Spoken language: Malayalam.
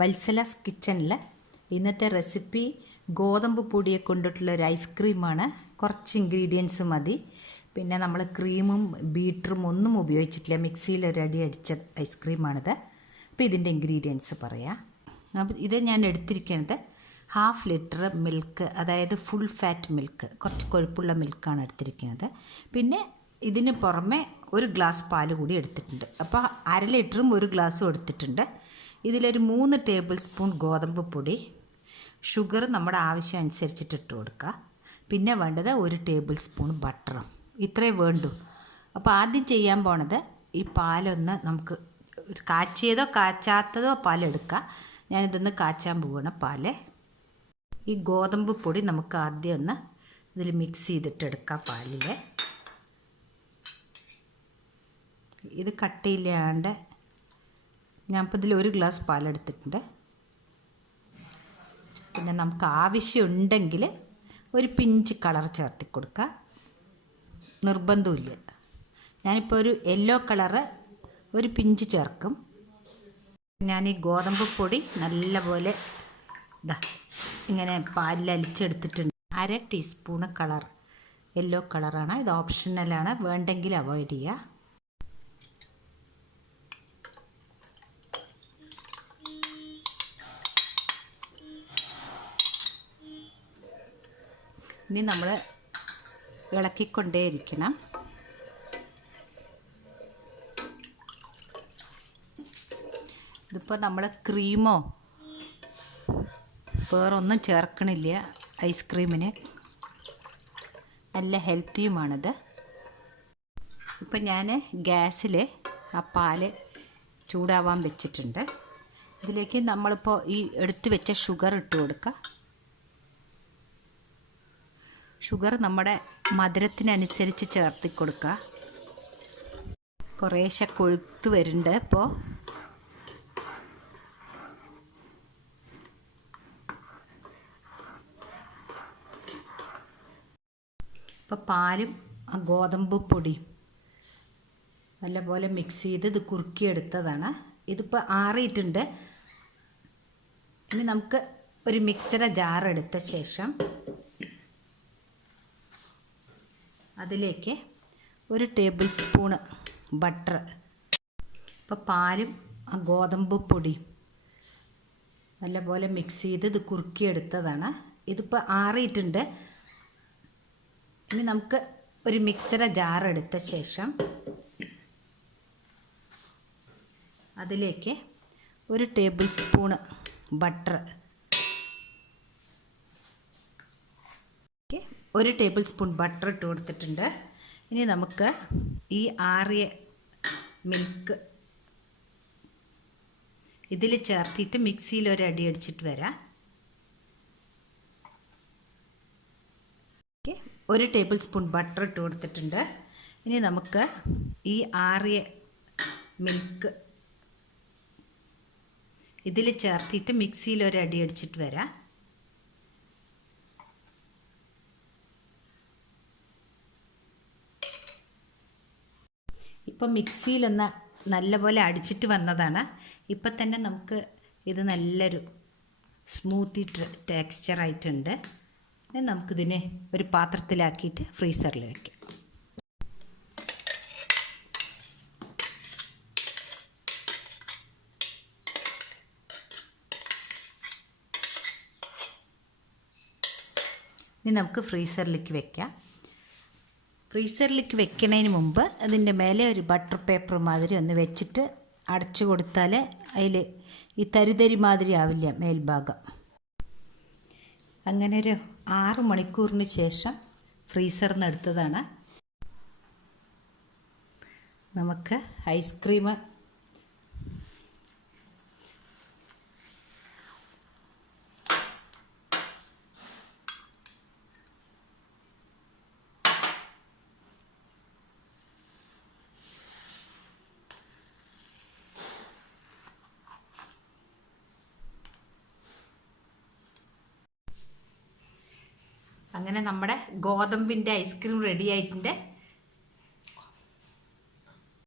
വത്സലാസ് കിച്ചണിൽ ഇന്നത്തെ റെസിപ്പി ഗോതമ്പ് പൊടിയെ കൊണ്ടിട്ടുള്ളൊരു ഐസ്ക്രീമാണ്. കുറച്ച് ഇൻഗ്രീഡിയൻസ് മതി. പിന്നെ നമ്മൾ ക്രീമും ബീറ്ററും ഒന്നും ഉപയോഗിച്ചിട്ടില്ല, മിക്സിയിൽ ഒരു അടി അടിച്ച ഐസ്ക്രീമാണിത്. അപ്പോൾ ഇതിൻ്റെ ഇൻഗ്രീഡിയൻസ് പറയാം. അപ്പോൾ ഇത് ഞാൻ എടുത്തിരിക്കുന്നത് 1/2 ലിറ്റർ മിൽക്ക്, അതായത് ഫുൾ ഫാറ്റ് മിൽക്ക്, കുറച്ച് കൊഴുപ്പുള്ള മിൽക്കാണ് എടുത്തിരിക്കുന്നത്. പിന്നെ ഇതിന് പുറമെ 1 ഗ്ലാസ് പാൽ കൂടി എടുത്തിട്ടുണ്ട്. അപ്പോൾ 1/2 ലിറ്ററും 1 ഗ്ലാസ്സും എടുത്തിട്ടുണ്ട്. ഇതിലൊരു 3 ടേബിൾ സ്പൂൺ ഗോതമ്പ് പൊടി, ഷുഗർ നമ്മുടെ ആവശ്യം അനുസരിച്ചിട്ട് ഇട്ട് കൊടുക്കുക. പിന്നെ വേണ്ടത് 1 ടേബിൾ സ്പൂൺ ബട്ടറും. ഇത്രേ വേണ്ടൂ. അപ്പോൾ ആദ്യം ചെയ്യാൻ പോണത് ഈ പാലൊന്ന് നമുക്ക് കാച്ചിയതോ കാച്ചാത്തതോ പാലെടുക്കുക. ഞാനിതൊന്ന് കാച്ചാൻ പോവുകയാണ് പാല്. ഈ ഗോതമ്പ് പൊടി നമുക്ക് ആദ്യം ഒന്ന് ഇതിൽ മിക്സ് ചെയ്തിട്ടെടുക്കാം പാലിൽ. ഇത് കട്ടിയില്ലാണ്ട് ഞാനിപ്പോൾ ഇതിൽ 1 ഗ്ലാസ് പാലെടുത്തിട്ടുണ്ട്. പിന്നെ നമുക്ക് ആവശ്യമുണ്ടെങ്കിൽ ഒരു പിഞ്ച് കളർ ചേർത്തി കൊടുക്കുക, നിർബന്ധമില്ല. ഞാനിപ്പോൾ ഒരു യെല്ലോ കളറ് ഒരു പിഞ്ച് ചേർക്കും. ഞാൻ ഈ ഗോതമ്പ് പൊടി നല്ലപോലെ ഇങ്ങനെ പാലിൽ അലിച്ചെടുത്തിട്ടുണ്ട്. 1/2 ടീസ്പൂണ് കളർ, യെല്ലോ കളറാണ്. ഇത് ഓപ്ഷണലാണ്, വേണ്ടെങ്കിൽ അവോയ്ഡ് ചെയ്യുക. ഇനി നമ്മൾ ഇളക്കിക്കൊണ്ടേയിരിക്കണം. ഇതിപ്പോൾ നമ്മൾ ക്രീമോ വേറൊന്നും ചേർക്കണില്ല. ഐസ്ക്രീമിന് നല്ല ഹെൽത്തിയുമാണിത്. ഇപ്പം ഞാൻ ഗ്യാസിൽ ആ പാല് ചൂടാവാൻ വെച്ചിട്ടുണ്ട്. ഇതിലേക്ക് നമ്മളിപ്പോൾ ഈ എടുത്തു വെച്ച ഷുഗർ ഇട്ട് കൊടുക്കുക. ഷുഗർ നമ്മുടെ മധുരത്തിനനുസരിച്ച് ചേർത്തി കൊടുക്കുക. കുറേശ്ശെ കൊഴുത്ത് വരുന്നുണ്ട്. ഇപ്പോൾ പാലും ആ ഗോതമ്പ് പൊടിയും നല്ലപോലെ മിക്സ് ചെയ്ത് ഇത് കുറുക്കിയെടുത്തതാണ്. ഇതിപ്പോൾ ആറിയിട്ടുണ്ട്. ഇനി നമുക്ക് ഒരു മിക്സിയുടെ ജാർ എടുത്ത ശേഷം അതിലേക്ക് 1 ടേബിൾ സ്പൂണ് ബട്ടർ, ഇപ്പോൾ പാലും ആ ഗോതമ്പ് പൊടിയും നല്ലപോലെ മിക്സ് ചെയ്ത് ഇത് കുറുക്കിയെടുത്തതാണ്. ഇതിപ്പോൾ ആറിയിട്ടുണ്ട്. ഇനി നമുക്ക് ഒരു മിക്സിയുടെ ജാർ എടുത്ത ശേഷം അതിലേക്ക് 1 table spoon butter, 1 table spoon butter ഇട്ട് കൊടുത്തിട്ടുണ്ട്. ഇനി നമുക്ക് ഈ ആറിയ മിൽക്ക് ഇതിൽ ചേർത്തിട്ട് മിക്സിയിൽ ഒരു അടി അടിച്ചിട്ട് വരാം. 1 ടേബിൾ സ്പൂൺ ബട്ടർ ഇട്ട് കൊടുത്തിട്ടുണ്ട്. ഇനി നമുക്ക് ഈ ആറിയ മിൽക്ക് ഇതിൽ ചേർത്തിട്ട് മിക്സിയിൽ ഒരു അടി അടിച്ചിട്ട് വരാം. ഇപ്പോൾ മിക്സിയിലൊന്ന് നല്ലപോലെ അടിച്ചിട്ട് വന്നതാണ്. ഇപ്പം തന്നെ നമുക്ക് ഇത് നല്ലൊരു സ്മൂത്തി ടെക്സ്ചറായിട്ടുണ്ട്. നമുക്കിതിനെ ഒരു പാത്രത്തിലാക്കിയിട്ട് ഫ്രീസറിൽ വയ്ക്കാം. ഇനി നമുക്ക് ഫ്രീസറിലേക്ക് വയ്ക്കാം. ഫ്രീസറിലേക്ക് വെക്കുന്നതിന് മുമ്പ് അതിൻ്റെ മേലെ ഒരു ബട്ടർ പേപ്പർ മാതിരി ഒന്ന് വെച്ചിട്ട് അടച്ചു കൊടുത്താൽ അതിൽ ഈ തരിതരി മാതിരി ആവില്ല മേൽഭാഗം. അങ്ങനെ ഒരു 6 മണിക്കൂറിന് ശേഷം ഫ്രീസറിൽ നിന്ന് എടുത്തതാണ്. നമുക്ക് ഐസ്ക്രീം അങ്ങനെ നമ്മുടെ ഗോതമ്പിൻ്റെ ഐസ്ക്രീം റെഡി ആയിട്ടുണ്ട്.